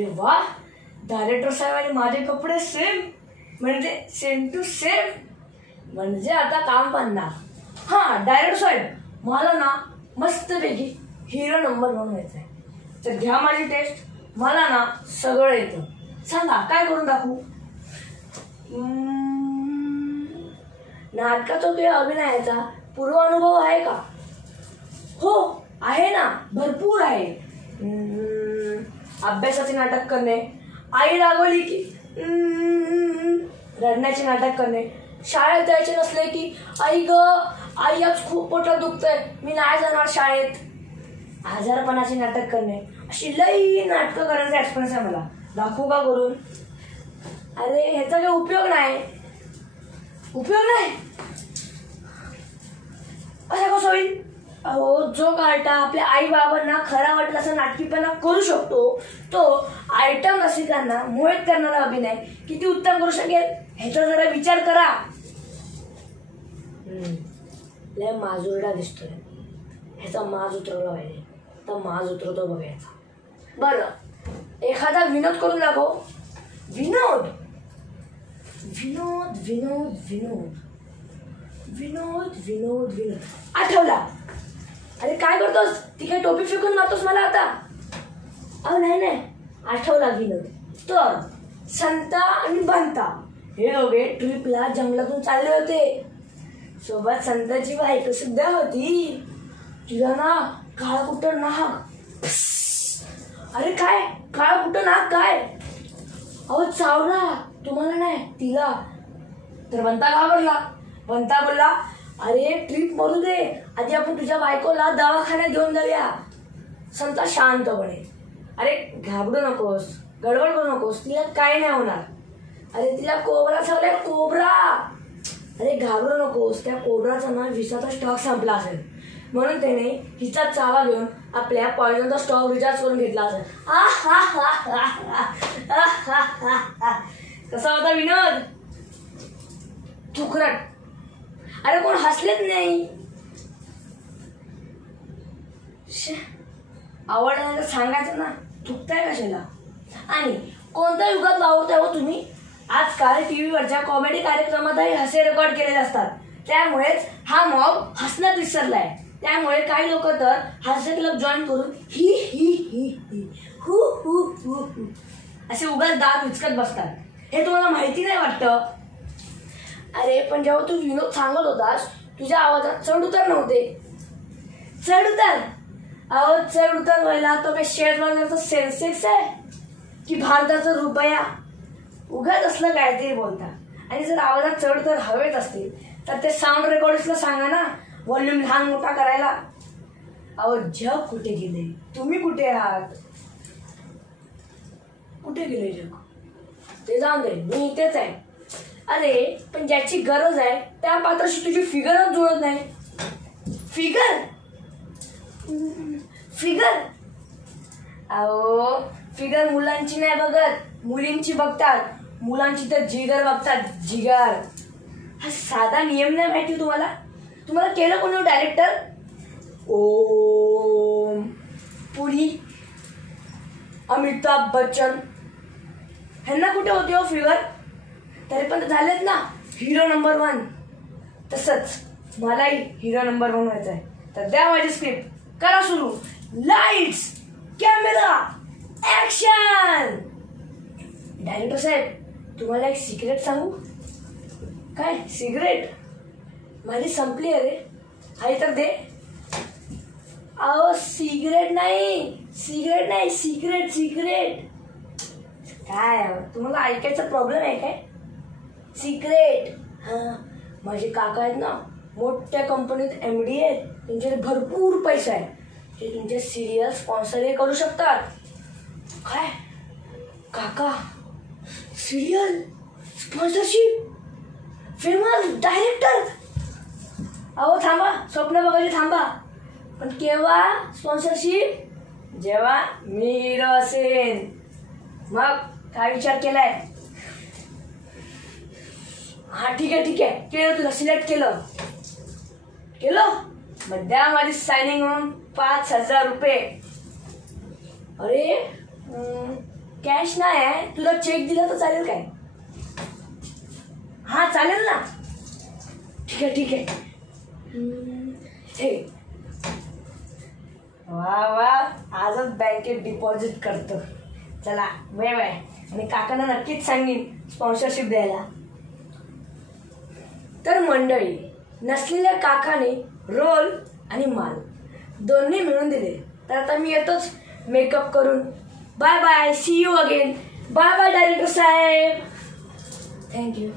अरे वा, डायरेक्टर साहेब आणि माझे कपडे सेम, म्हणजे सेम टू सेम, म्हणजे आता काम बनणार. हां डायरेक्टर साहेब, मला ना मस्तपैकी हिरो नंबर 1 व्हायचं आहे, तर घ्या माझी टेस्ट. मला ना सगळं येतं, सांगा काय करून दाखवू. नाटकाचा किंवा अभिनयाचा पूर्व अनुभव आहे का? हो आहे ना, भरपूर आहे. अभ्यासाचे नाटक करणे, आई रागवली की रडण्याचे नाटक करणे, शाळेत जायचे नसले की आई ग आई आज खूप पोटात दुखतंय, मी नाही जाणार शाळेत, आजारपणाचे नाटक करणे, अशी लई नाटकं करण्याचा एक्सपिरियन्स आहे मला. दाखवू का करून? अरे ह्याचा काही उपयोग नाही. उपयोग नाही असा कसं होईल? अहो जो कार्टा आपल्या आई बाबांना खरा वाटेल असं नाटकीपणा करू शकतो, तो आयटम रसिकांना मोहित करणारा अभिनय किती उत्तम करू शकेल ह्याचा जरा विचार करा. लय माजुरडा दिसतोय, ह्याचा माज उतरवला पाहिजे, तर माज उतरवतो बघायचा. बरं एखादा विनोद करून दाखव. विनोद विनोद विनोद विनोद विनोद विनोद विनोद आठवला. अरे काय करतोस? ती काय टोपी फेकून मारतोस मला आता? अहो नाही, आठवला विनोद. तर संता आणि बंता हे दोघे ट्रिपला जंगलातून चालले होते. सोबत संताची बायको सुद्धा होती. तिला ना काळा कुठं नाक. अरे काय काळा कुठं नाक काय? अहो चावला, तुम्हाला नाही तिला. तर बंता घाबरला. बंता बोलला, अरे ट्रिप मरू दे, आधी आपण तुझ्या बायकोला दवाखान्यात घेऊन जाऊया. संता शांतपणे, अरे घाबरू नकोस, गडबड करू नकोस, तिला काय नाही होणार. अरे तिला कोबरा चावलाय, कोबरा. अरे घाबरू नकोस, त्या कोबराचा ना विषाचा स्टॉक संपला असेल, म्हणून त्याने हिचा चावा घेऊन आपल्या पॉइझनचा स्टॉक रिचार्ज करून घेतला असेल. कसा होता विनोद? थुकरट. अरे कोण हसलेच नाही. आवडलं तर सांगायचं ना, थुकताय कशाला? आणि कोणत्या युगात वावरताय हो तुम्ही? आजकाल टीव्हीवरच्या कॉमेडी कार्यक्रमातही हास्य रेकॉर्ड केलेले असतात, त्यामुळेच हा मॉब हसण्यात विसरलाय. त्यामुळे काही लोक तर हास्य क्लब जॉईन करून ही ही ही ही हु हु हु हु असे उगाच दात उचकत बसतात. हे तुम्हाला माहिती नाही वाटतं? अरे पण जेव्हा तू विनोद सांगत होतास, तुझ्या आवाजात चढ उतार नव्हते. चढ उतार? अहो चढ उतार व्हायला तो काही शेअर बाजाराचा सेन्सेक्स आहे की भारताचा रुपया? उगाच असलं काहीतरी बोलता. आणि जर आवाजात चढ उतार हवेत असतील तर ते साऊंड रेकॉर्डिस्टला सांगा ना व्हॉल्यूम लहान मोठा करायला. अहो जग कुठे गेले, तुम्ही कुठे आहात? कुठे गेले जग? ते जाऊन दे, मी इथेच आहे. अरे पण ज्याची गरज आहे त्या पात्राशी तुझी फिगरच जुळत नाही. फिगर फिगर अहो फिगर मुलांची नाही बघत, मुलींची बघतात. मुलांची तर जिगर बघतात, जिगर. हा साधा नियम नाही माहिती तुम्हाला? तुम्हाला केलं कोणी डायरेक्टर? ओम पुरी, अमिताभ बच्चन ह्यांना कुठे होती हो फिगर? तरी पण झालेत ना हिरो नंबर 1. तसंच मलाही हिरो नंबर 1 व्हायचं आहे. तर द्या माझी स्क्रिप्ट, करा सुरू. Lights camera action. डायरेक्टर साहेब तुम्हाला एक सिक्रेट सांगू? काय सिगरेट? माझी संपली. अरे आहे तर दे. अहो सिगरेट नाही, सिगरेट नाही, सिक्रेट सिक्रेट. काय तुम्हाला ऐकायचा प्रॉब्लेम आहे काय? सिक्रेट. हां माझे काका आहेत ना, मोठ्या कंपनीत MD आहेत, त्यांच्याकडे भरपूर पैसा आहे, ते तुमचे सिरियल स्पॉन्सरही करू शकतात. काय काका सिरियल स्पॉन्सरशिप, फेमस डायरेक्टर? अहो थांबा, स्वप्न बघायचे थांबा. पण केव्हा स्पॉन्सरशिप? जेव्हा मी हिरो असेन. मग काय विचार केलाय? हा ठीक आहे केलं, तुला सिलेक्ट केलं. मग द्या माझी सायनिंग म्हणून 5,000 रुपये. अरे कॅश नाही आहे, तुला चेक दिला तर चालेल काय? हा चालेल ना. ठीक आहे ठीक आहे. हे वा वा, आजच बँकेत डिपॉझिट करतो. चला बाय बाय. आणि काकांना नक्कीच सांगेन स्पॉन्सरशिप द्यायला. तर मंडळी, नसलेल्या काकाने रोल आणि माल दोन्ही मिळून दिले. तर आता मी येतोच मेकअप करून. Bye bye, see you again. Bye bye director साहेब. थँक्यू.